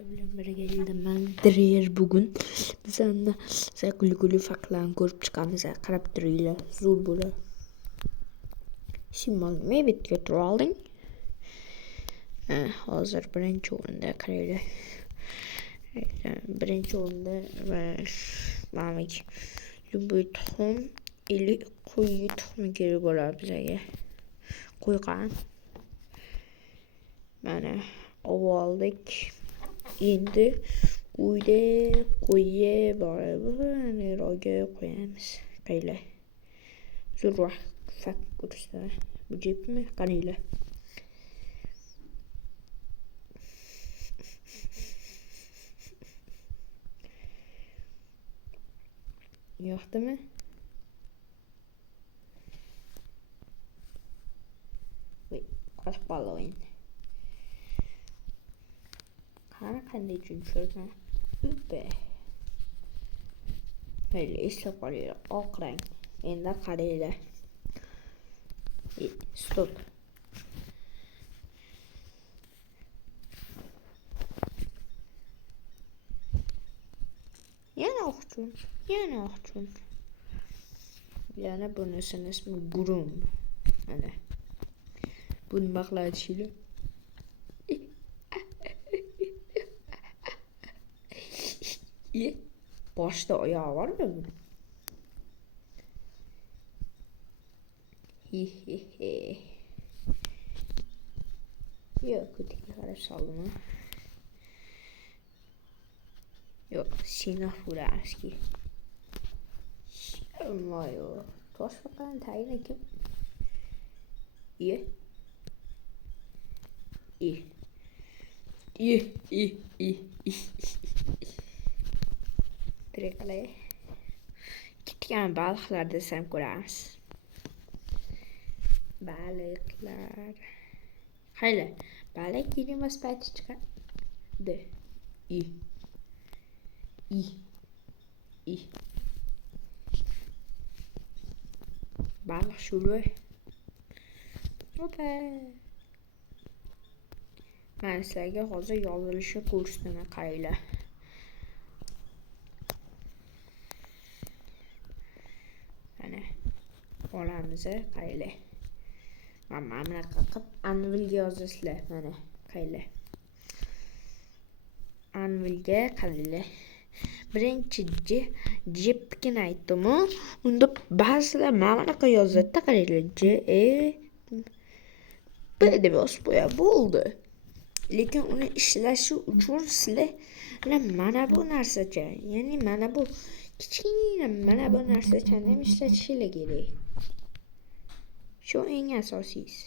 bilan birga keldim Direr bugun. Biz endi guli faktlarni ko'rib chiqamiz. Qarab turinglar, zo'r bo'ladi. Simon nima bitga turib olding? Hozir birinchi o'rinda qaranglar. Birinchi o'rinda mana любой tuxum или qo'y tuxumi kerak bo'ladi bizga. Qo'ygan. Mana oldik. Endi uyda qo'yga roga qo'yamiz. Qaranglar. Zo'rroq fakt ko'rsatadi. Bu jepmi? Qaranglar. Yoqdimi? Qotib qoldi o'yin. Qanday tushuntirma? Uppe. Mayli, eslab qolinglar. Oq rang. Endi qaranglar. Stop. Yana oqchun. Yana bunisini ismi Gurum. Mana. Buni maqladishinglar. Boshda oyog'i bormi buni? Yo'q, ko'tiga qarab soldimi? Yo'q, Sinof Ulaski. Moyo. Toshbaqqani tagida kim? Direktlar. Ketgan baliqlar desam ko'ramiz. Baliqlar. Hayla, baliq yerimas payti chiqadi. Baliq shulu. Opa. Men sizlarga hozir yozilishi kursini qaranglar. Mana olamiz, qaranglar. Mana bunaqa qilib Anvilga yozasizlar. Mana qaranglar. Anvilga qaranglar. Birinchi jepkini aytdim-ku. Unda ba'zilar mana bunaqa yozadi-da, qaranglar. B deb yozib qo'yadi, bo'ldi. Lekin uni ishlashi uchun sizlar mana bu narsacha, ya'ni mana bu kichkina mana bu narsachani ham ishlatishingiz kerak. Shu eng asosiysi.